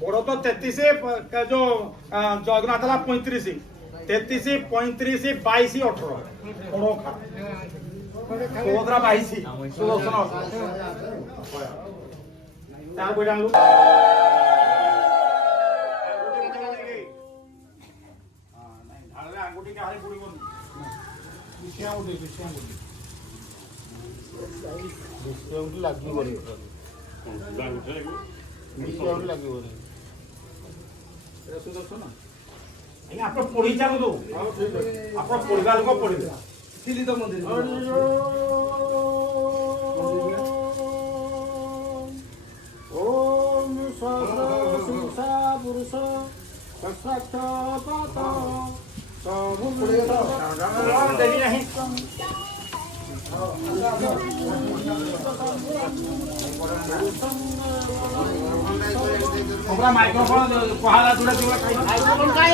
बड़ तो 33 जो जगन्नाथ 35 33 35 22 18 बड़ो खा सुभद्रा 22 सुदर्शन तार कोई डालू आंगुठी के हारे पुड़ी बंद विषय उठे लगी सुदर्शन आप पढ़ी चालू दो आप पढ़ा लोक पढ़े तो मंदिर ओम पुरुष देवी नहीं माइक्रोफोन कहाला थोड़ा माइक्रोफोन काय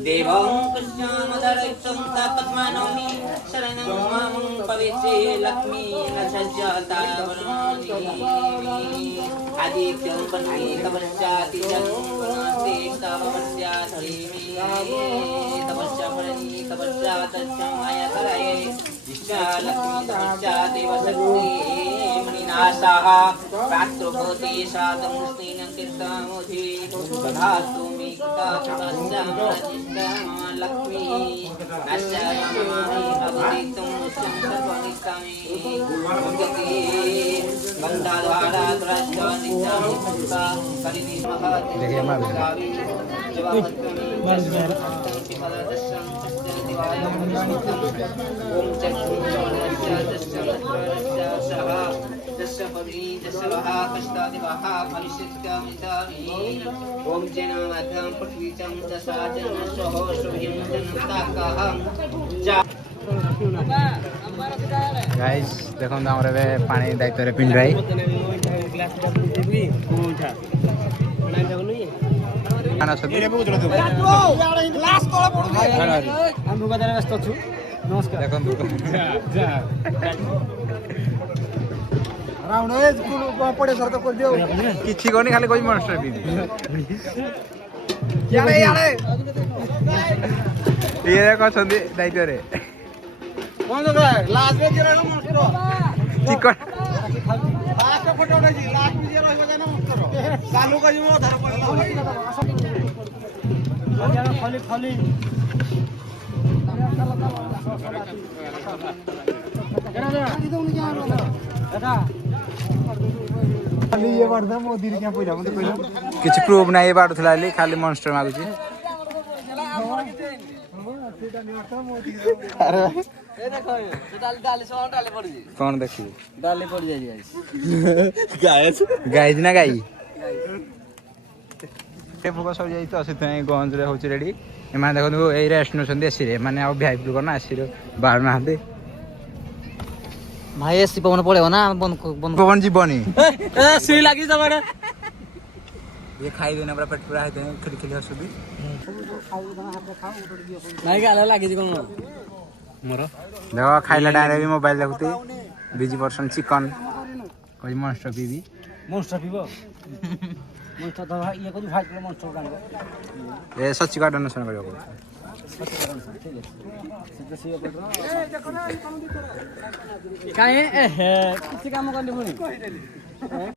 देवं कृष्णमदरक्षं तापत्मानौमि शरणं मां पवित्रे लक्ष्मी नक्षजातावराणि आदित्यं पन्ने तपस्याति जन्मते तपस्याधीमि तपस्याफलनि तपस्या तस्यां मायाकराये विश्वालक्ष्मी तपस्या देवशक्ति मणिनाशाः प्रातृभवति सादं स्नेहं कीर्तनमुधि तथास्तु मे लक्ष्मी नश्यामि अवदितं मुष्यं सर्वनिष्ठामि भगवती गन्धाद्वारा तुरस्वनिष्ठामि भक्ता करिणि महत्कावि जवाहत्वनि ओम ओम जनामतं पृथ्वीचं दशाजन सहो श्रुयं जनताकहं गाइस देखो हमर ए पानी दायित्व रे पिन राई खाना सब ग्लास तଳେ ପଡୁଛି हम बजारे व्यस्त छु नमस्कार देखंतु राउंड ए पड़े सर तो कर दियो किछि कोनी खाली कोई मॉन्स्टर पी यारे यारे ये देखो छंदी दायित्व रे କଣ ଦରକାର ଲାଷ୍ଟ ରେ ଯିଏ ରହିବ ମନ୍ଷ୍ଟର चिकन ଲାଷ୍ଟ ଫଟୋ ଉଠାଇଛି ଲାଷ୍ଟ ରେ ଯିଏ ରହିବ ଜାନା ମନ୍ଷ୍ଟର ଚାଲୁ କରିବ ଅଧାର ପଳେଇଲା खाली खाली ये वर्धा मोदी रे क्या पहिला मते पहिला किछि प्रूफ नाही ए बाडुथला खाली मॉन्स्टर मागुची अरे ए देखो डाली सो डाले पड़ जी कौन देखी डाले पड़ जाई गाइस गाइस ना गाई ते फोकस हो जाई तो असि गंज रे होची रेडी एमा देखो ए रेस्ट नो संदे असि रे माने अब वीआईपी लोग ना असि रे बाहर ना हते भाई एसी पवन पड़ेबो ना बंद पवन जीवनी ए सी लागी जबाडे ये खाई देना पूरा पेट पूरा है खिल खिल हसुदी नहीं गाले लागी जी कोन मोर देखो खाइला डायरे भी मोबाइल देखुती बीजी पर्सन चिकन कोई मॉन्स्टर पीबी मॉन्स्टर पीबो मॉन्स्टर तो ये को भाई के मॉन्स्टर डांगो ए सच्ची का डोनेशन करियो काहे ए किसी काम करली पुनी